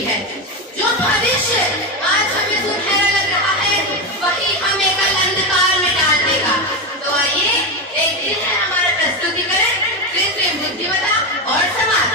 हुई है। जो भविष्य आज हमें सुनहरा लग रहा है वही हमें कल अंधकार में डाल देगा। तो आइए एक दिन है हमारा प्रस्तुतिकरण कृत्रिम बुद्धिमत्ता और समाज।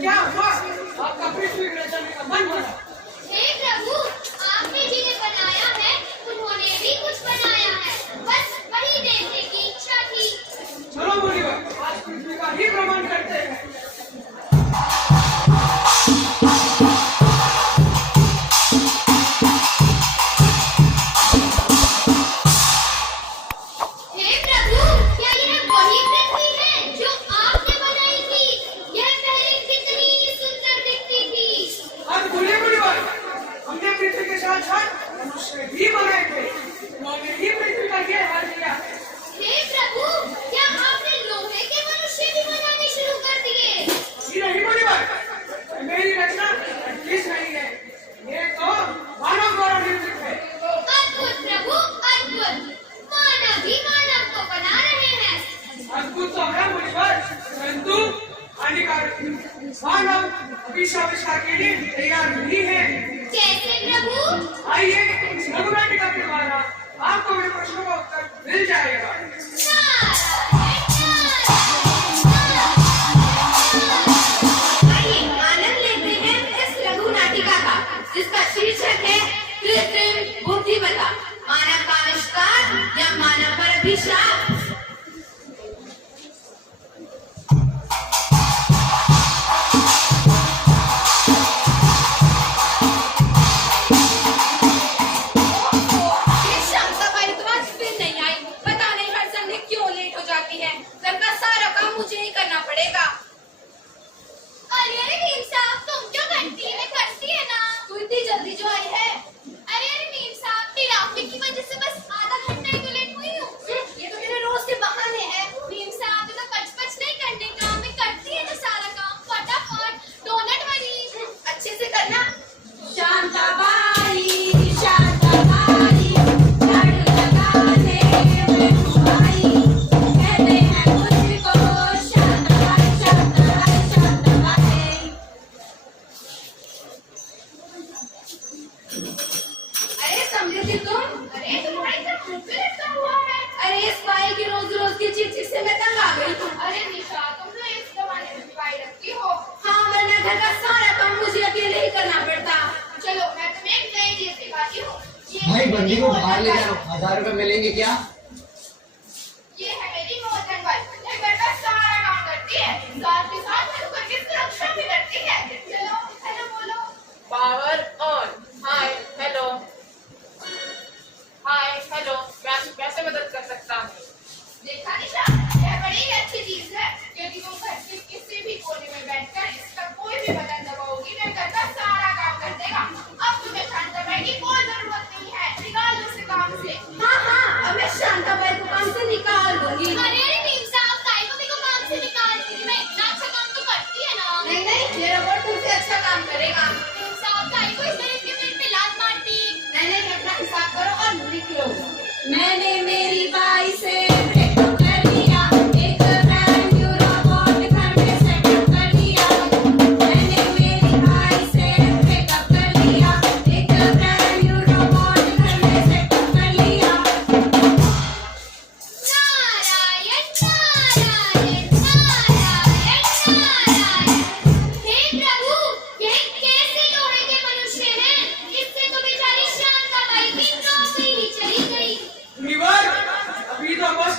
क्या हुआ? आपका पृथ्वी में चलने का मन बना। हे प्रभु, आपने जिन्हें बनाया है उन्होंने भी कुछ बनाया है, बस वही देखने की इच्छा थी। चलो मुनिवर, आज पृथ्वी का ही भ्रमण करते हैं। आविष्कार के लिए तैयार नहीं है। कैसे प्रभु? आइए इस लघुनाटिका के द्वारा आपको मेरे प्रश्नों का उत्तर मिल जाएगा। आइए आनंद लेते हैं इस लघुनाटिका का, जिसका शीर्षक है कृत्रिम बुद्धिमत्ता, मानव का आविष्कार या मानव पर अभिशाप। भाई बंदी को बाहर ले जाओ, 1000 रुपए मिलेंगे क्या? ये है मेरी मोहन भाई, ये घर का सारा काम करती है, साथ ही साथ मेरे घर की सुरक्षा भी करती है। चलो हेलो बोलो। Power on. Hi hello, hi hello, मैं आपकी कैसे मदद कर सकता हूँ? देखा निशा, यह बड़ी ही अच्छी चीज है। यदि तुम घर के किसी भी कोने में बैठकर इसका कोई भी बटन दबाओगी, मैं घर का सारा काम कर देगा। अब तुम्हें शांताबाई की कोई जरूरत नहीं है, निकाल दो उसे काम से। हाँ, अब मैं शांताबाई को काम से निकाल दूंगी। अरे नीम साहब, काय को मेरे को काम से निकालती? मैं इतना अच्छा काम तो करती है ना। नहीं, ये रोबोट तुमसे अच्छा काम करेगा। नीम साहब, काय को इस तरह के पेट पे लात मारती? नहीं, अपना हिसाब करो और निकलो। मैंने मेरी बाई से ब्रेकअप कर लिया, एक ब्रांड न्यू रोबोट घर में सेटअप कर लिया। मैंने मेरी बाई से ब्रेकअप कर लिया, एक ब्रांड न्यू रोबोट घर में सेटअप कर लिया। नारायण नारायण नारायण नारायण। हे प्रभु, यह कैसे लोहे के मनुष्य हैं? इससे तो बेचारी शांताबाई की नौकरी ही चली गई। मुनिवर, अभी तो बस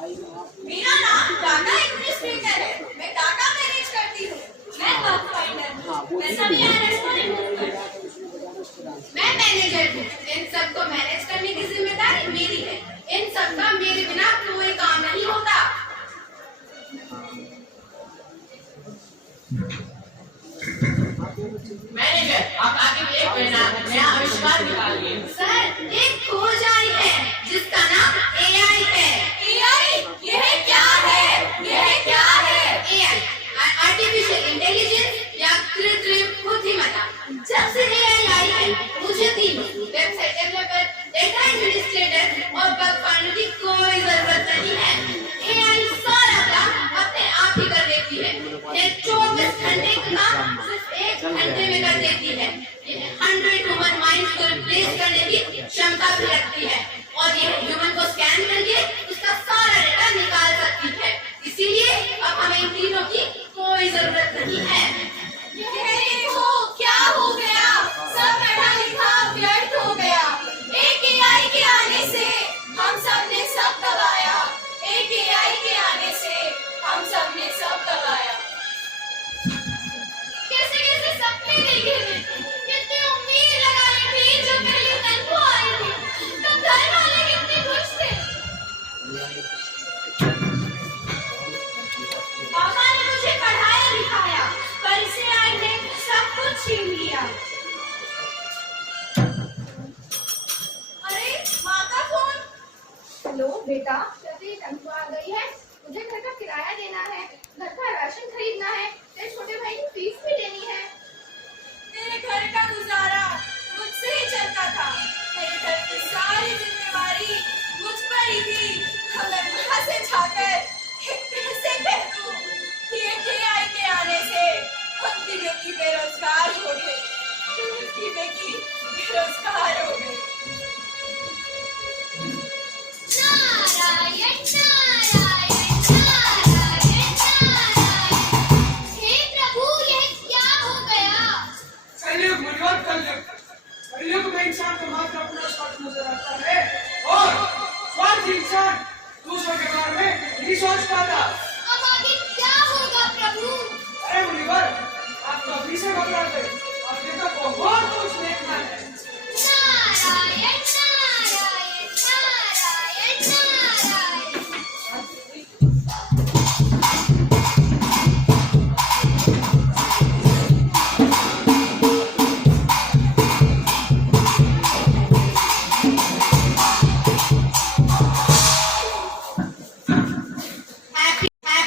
मेरा नाम डाटा एडमिनिस्ट्रेटर है। मैं डाटा मैनेज करती हूँ। मैं बग फाइंडर हूँ। मैं सभी एरर्स को रिमूव करती हूँ। मैं मैनेजर हूँ। इन सबको मैनेज करने की जिम्मेदारी मेरी है। इन सबका मेरे बिना कोई काम नहीं होता। मैनेजर, आप आगे एक नया आविष्कार निकालिए। सर, एक खोज आई है जिसका नाम AI है। AI यह क्या है? यह क्या है? AI आर्टिफिशियल इंटेलिजेंस या कृत्रिम बुद्धिमत्ता। जब से AI आई है, मुझे team, website developer, data administrator और बग फाइंडर की कोई जरूरत नहीं है। AI सारा काम अपने आप ही कर देती है। ये 24 घंटे का काम सिर्फ 1 घंटे में कर देती है। ये 100 ह्यूमन माइंड्स को रिप्लेस करने की क्षमता भी रखती है और ये ह्यूमन को स्कैन करके उसका सारा डेटा निकाल सकती है। इसीलिए अब हमें इन तीनों की कोई जरूरत नहीं है। ये हो क्या हो गया? सब पढ़ा लिखा व्यर्थ हो गया। एक AI के आने से हम सब ने सब गवाया। एक AI के आने से हम सब ने सब गवाया। कैसे कैसे सपने देखे थे, कितनी उम्मीद लगाई थी जब पहली तनख्वाह आई थी, तब घर वाले कितने खुश थे। पापा ने मुझे पढ़ाया लिखाया, पर इस AI ने सब कुछ छीन लिया। अरे माँ का फोन। हेलो बेटा, जल्दी तनख्वाह आ गई है। मुझे घर का किराया देना है, घर का राशन खरीदना है, तेरे छोटे भाई की फीस भी देनी है। मेरे घर का गुजारा मुझसे ही चलता था। मेरे घर की सारी जिम्मेवारी मुझ पर ही थी। मैं वहाँ से जाकर कैसे कह दूँ कि एक AI के आने से उनकी बेटी बेरोजगार हो गई। उनकी बेटी बेरोजगार हो गई। नारायण नारायण नारायण नारायण। हे प्रभु, यह क्या हो गया? कलयुग मुनिवर कलयुग। कलयुग में इंसान को मात्र अपना स्वार्थ नजर आता है और स्वार्थी इंसान दूसरों के बारे में नहीं सोच पाता। अब आगे क्या होगा प्रभु? अरे मुनिवर, आप तो अभी से घबराते, आपने तो बहुत कुछ देखना है। Narayan Narayan Narayan Narayan.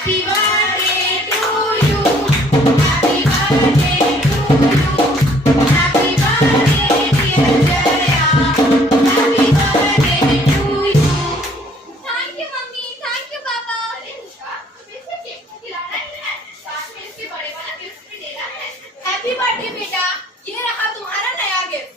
Happy birthday to you. Happy birthday to you. Happy birthday dear Jaya. Happy birthday to you. Thank you mummy, thank you पापा। अरे निशा, तुम्हें इसे केक तो खिलाना ही है, साथ में इसके बड़े वाला गिफ्ट भी देना है। हैप्पी बर्थडे बेटा, ये रहा तुम्हारा नया गिफ्ट।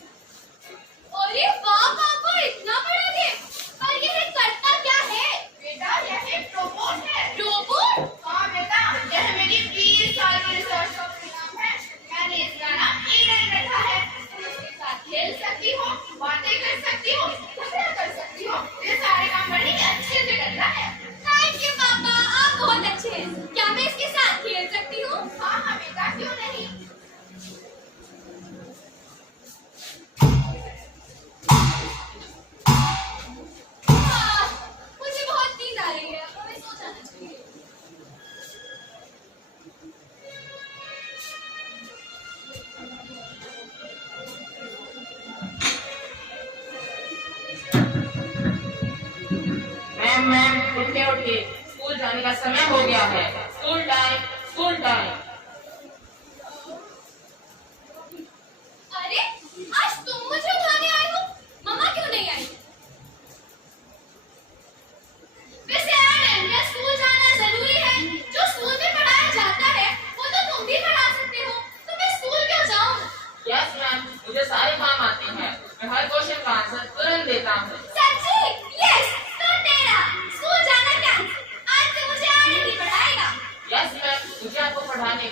अरे वाह पापा, इतना बड़ा गिफ्ट। पर यह करता क्या है? बेटा, यह एक रोबोट है। रोबोट? हाँ बेटा, यह मेरी 20 साल की रिसर्च का परिणाम है। मैंने इसका नाम ईडन रखा है। तुम इसके साथ खेल सकती हो, बातें कर सकती हो, झगड़ा कर सकती हो। ये सारे काम बड़ी अच्छे से करता है। थैंक यू पापा, आप बहुत अच्छे हैं। क्या मैं इसके साथ खेल सकती हूँ? हाँ हाँ बेटा, क्यों नहीं। मुझे बहुत नींद आ रही है, अब हमें सो जाना चाहिए। मैम, उठिए उठिए, स्कूल जाने का समय हो गया है। School time, school time. अरे आज तुम मुझे उठाने आए हो, मम्मा क्यों नहीं आई? वैसे एडन, क्या स्कूल जाना जरूरी है? जो स्कूल में पढ़ाया जाता है वो तो तुम भी पढ़ा सकते हो, तो मैं स्कूल क्यों जाऊँ? यस मैम, मुझे सारे काम आते हैं। मैं हर क्वेश्चन का आंसर तुरंत देता हूँ। सच्ची? यस, तो तेरा स्कूल जाना कैंसिल। आज से मुझे एडन ही पढ़ाएगा। यस मैम, मुझे आपको पढ़ाने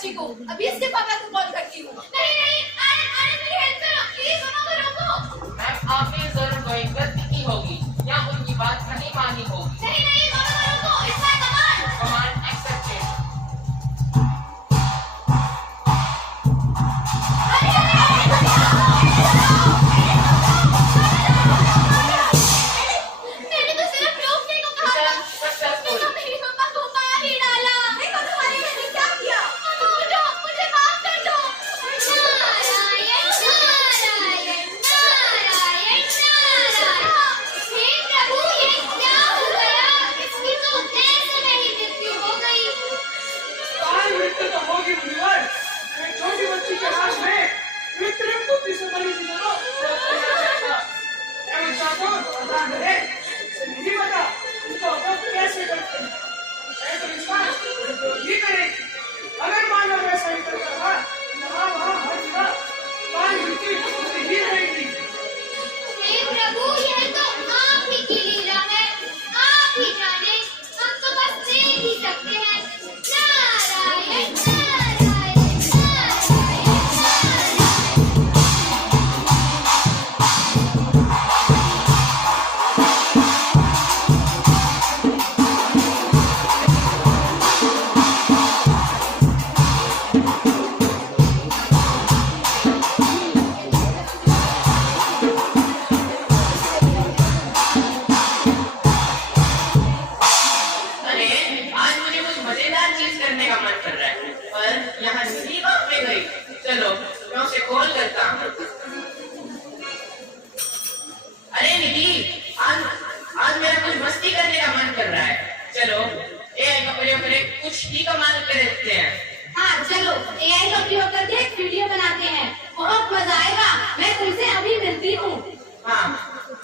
बच्ची को, अभी इसके पापा को कॉल करती हूँ। नहीं नहीं, अरे मेरी हेल्प करो प्लीज, दोनों को रोको। मैम आपने जरूर कोई गलती की होगी या उनकी बात नहीं मानी होगी। नहीं नहीं, दोनों को रोको, it's my command. Command accepted. मैंने तो सिर्फ रोकने को कहा था। सक्सेसफुल। तो मेरी मम्मा को मार ही डाला। नहीं तो तुम्हारी बहन ने क्या किया? मम्मा उठो, मुझे माफ कर दो। नारायण नारायण नारायण नारायण। हे प्रभु, ये क्या हो गया? इसकी तो ऐसे नहीं मृत्यु हो गई। बाल मृत्यु तो होगी मुनिवर। एक छोटी बच्ची के लाश में कृत्रिम बुद्धि से बनी थी दोनों। एवं ठाकुर बता दे, नहीं बता उनको अब कैसे करते हैं? मैं तो विश्वास तो ये करेगी। अगर मानव ऐसा ही करता रहा, यहाँ वहाँ हर जगह बाल मृत्यु होती ही रहेगी। हे प्रभु, यह तो आप ही की लीला है। आप ही जाने, हम तो बस देख ही सकते हैं। नारायण नारायण नारायण नारायण। अरे आज मुझे कुछ मजेदार चीज करने का मन कर रहा है, पर यहाँ निधि कहाँ पे गई? चलो मैं उसे कॉल करता हूँ। अरे निधि, आज मेरा कुछ मस्ती करने का मन कर रहा है। चलो एआई का प्रयोग करके कुछ ही कमाल कर देखते हैं। हाँ चलो, AI का प्रयोग करके एक वीडियो बनाते हैं, बहुत मजा आएगा। मैं तुमसे अभी मिलती हूँ। हाँ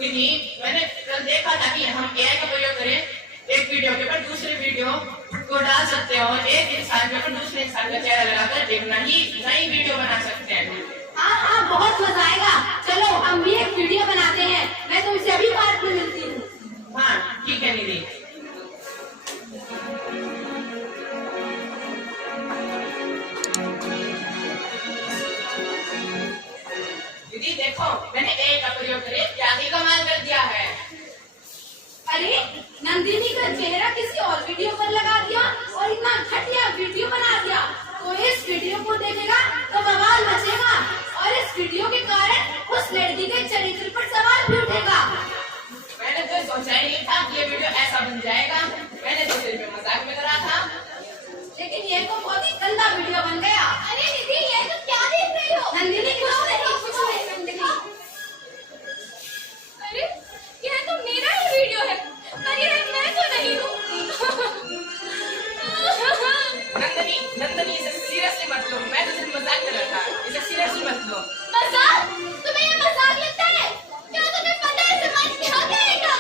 निधि, मैंने कल देखा था कि हम एआई का प्रयोग करें, एक वीडियो के ऊपर दूसरे वीडियो को डाल सकते हैं और एक इंसान के ऊपर दूसरे इंसान का चेहरा लगाकर एक नई वीडियो बना सकते हैं। हाँ बहुत मजा आएगा। चलो हम भी एक वीडियो बनाते हैं। मैं तुमसे अभी पार्क में मिलती हूँ। हाँ ठीक है निधि। दीदी देखो, मैंने एआई का प्रयोग करके क्या ही कमाल कर दिया है। अरे नंदिनी का चेहरा किसी और वीडियो पर लगा दिया और इतना घटिया वीडियो बना दिया। तो इस वीडियो को देखेगा तो बवाल मचेगा और इस वीडियो के कारण उस लड़की के चरित्र पर सवाल भी उठेगा। मैंने तो सोचा ही नहीं था कि ये वीडियो ऐसा बन जाएगा। मैंने तो सिर्फ मजाक में करा था। लेकिन ये तो बहुत ही गंदा वीडियो बन गया। अरे निधि, ये तो क्या देख रही हो? नंदिनी कुछ नहीं नंदिनी। अरे यह तो मेरा ही वीडियो है, पर यह मैं तो नहीं हूँ। नंदनी इसे सीरियसली मत लो। मैं तो सिर्फ मजाक कर रहा था, इसे सीरियसली मत लो। मजाक? तुम्हें ये मजाक लगता है? क्या तुम्हें पता है समाज क्या कहेगा?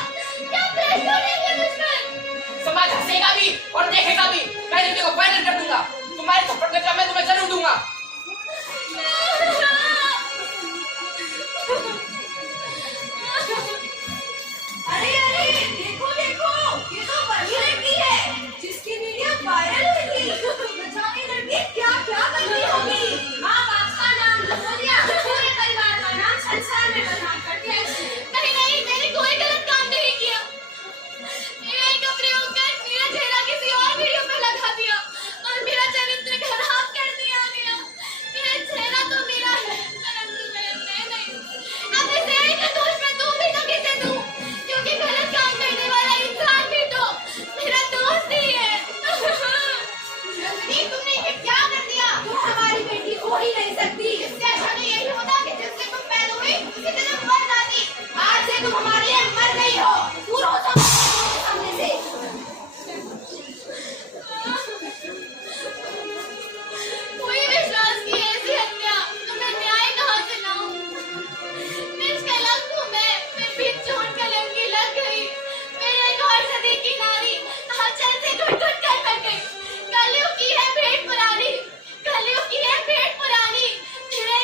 क्या प्रेशर है मुझ पर? समाज हंसेगा भी और देखेगा भी। मैं वीडियो को वायरल कर दूंगा। तुम्हारे थप्पड़ का जवाब मैं तुम्हें जरूर दूंगा। अरे देखो देखो, ये तो वही लड़की है जिसकी वीडियो वायरल हुई थी। बचाओ, ये लड़की क्या क्या करती होगी। माँ बाप का नाम धो दिया, पूरे परिवार का नाम संसार में बदनाम कर दिया। नहीं नहीं, मैंने कोई गलत काम नहीं किया। एआई का प्रयोग कर मेरा चेहरा किसी और वीडियो पे लगा दिया और मेरा चरित्र खराब कर दिया गया। मेरा चेहरा तो मेरा है, परंतु मैं नहीं। अब इस एआई का दोष मैं दूं भी तो किसे दूं? क्योंकि गलत काम करने वाला इंसान भी तो मेरा दोस्त ही है। नंदिनी, तुमने ये क्या कर दिया? तुम हमारी बेटी हो ही नहीं सकती। इससे अच्छा तो यही होता कि जिससे तुम पैदा हुई उसी दिन तुम मर जाती। आज से तुम हमारे लिए मर गई हो। दूर हो जाओ सामने से। कोई विश्वास की ऐसी हत्या तो मैं न्याय कहाँ से लाऊं? निष्कलंक हूँ मैं, फिर भी चोट कलंकी लग गई। मेरे एक और सदी की नारी आंचल से घुट-घुट कर मर गई। कलयुग की है भेंट पुरानी, कलयुग की है भेंट पुरानी। तेरे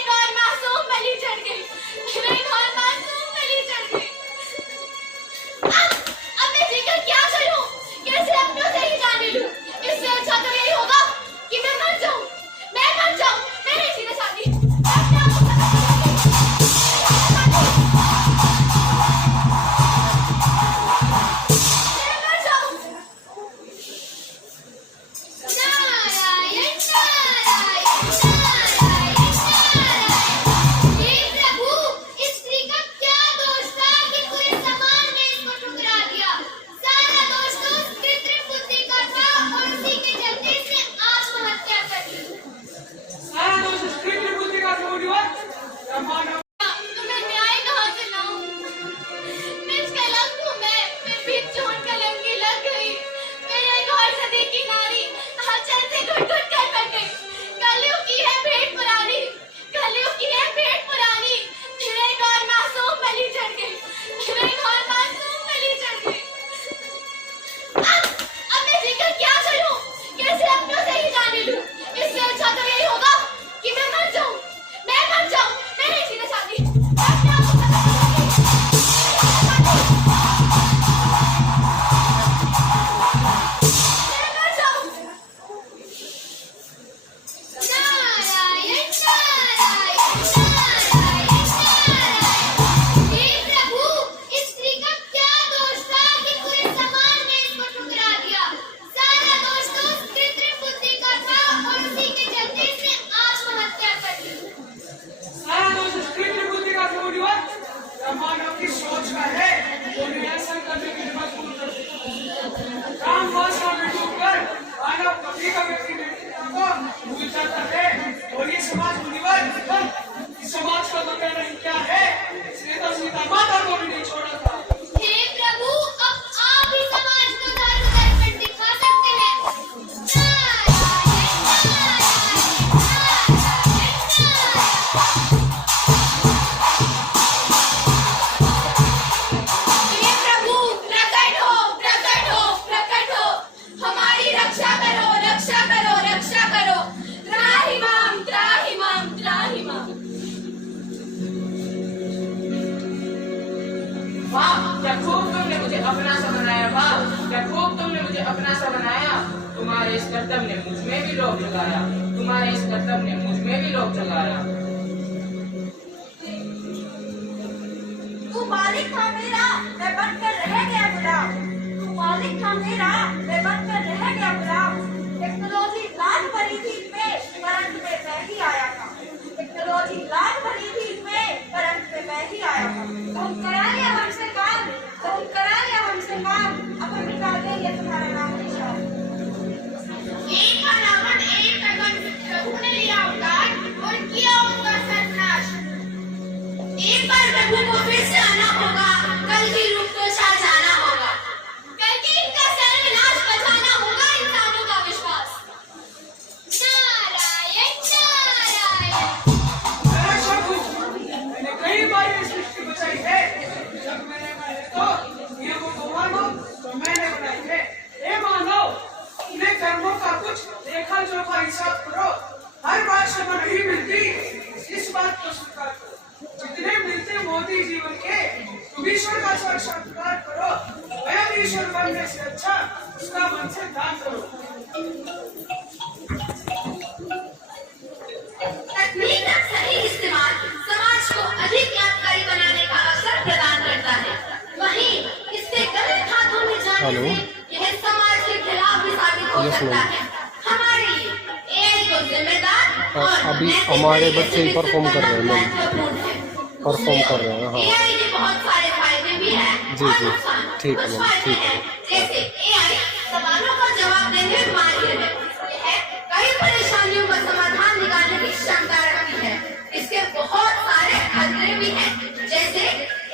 अपना सा बनाया, तुम्हारे इस कर्तव्य ने मुझ में भी लोभ जगाया, तुम्हारे इस कर्तव्य ने मुझ में भी लोभ जगाया। तू मालिक था मेरा, मैं बनकर रह गया गुलाम। तू मालिक था मेरा, मैं बनकर रह गया गुलाम। टेक्नोलॉजी लाख भरी थी मैं, पर अंत में मैं ही आया था। टेक्नोलॉजी लाख भरी थी मैं, पर अंत में मैं ही आया था। तुम करा लिया हमसे काम, तुम करा लिया हमसे काम, अब हम निकाल देंगे तुम्हारा नाम निशान। एक था रावण, एक था कंस, प्रभु ने लिया अवतार और किया उनका सर्वनाश। एक बार प्रभु को फिर से आना होगा, कल की रूप को छा जाना होगा, करके इनका सर्वनाश बचाना होगा इंसानों का विश्वास। नारायण नारायण। मेरा शत्रु, मैंने कई बार ये सृष्टि बचाई है। जब मैंने कहा तो नियमों को मानो, तो मैंने बनाई है। हे मानो, अपने कर्मों का कुछ देखा जोखा हिसाब करो। हर बार क्षमा नहीं मिलती, इस बात को स्वीकार करो। जितने मिलते मोती जीवन के, तुम ईश्वर का साक्षात्कार करो। स्वयं ईश्वर बनने से अच्छा उसका मन से दान करो। तकनीक का सही इस्तेमाल समाज को अधिक लाभकारी बनाने का अवसर प्रदान करता है। वहीं इससे गलत हाथों में जाने से यह समाज के खिलाफ भी साबित हो सकता है। हमारे लिए एआई को जिम्मेदार और अभी नैतिक हमारे तरीके बच्चे से ही परफॉर्म कर रहे हैं, लोग महत्वपूर्ण है। परफॉर्म कर रहे हैं। हाँ एआई के बहुत सारे फायदे भी हैं जी, और जी। नुकसान। ठीक है कुछ मैम, फायदे ठीक है। हैं, जैसे एआई सवालों का जवाब देने में माहिर है। यह कई परेशानियों का समाधान निकालने की क्षमता रखती है। इसके बहुत सारे खतरे भी हैं, जैसे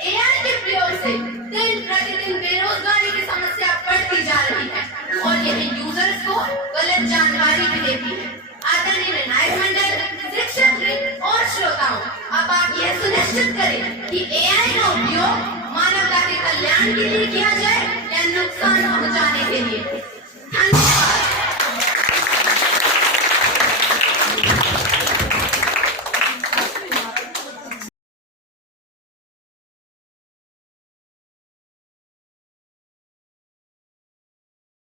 एआई के प्रयोग से दिन प्रतिदिन बेरोजगारी की समस्या बढ़ती जा रही है और यह यूजर्स को गलत जानकारी भी देती है। आदरणीय निर्णायक मंडल, शिक्षक और श्रोताओं, अब आप यह सुनिश्चित करें कि एआई का उपयोग मानवता के कल्याण के लिए किया जाए या नुकसान पहुंचाने के लिए।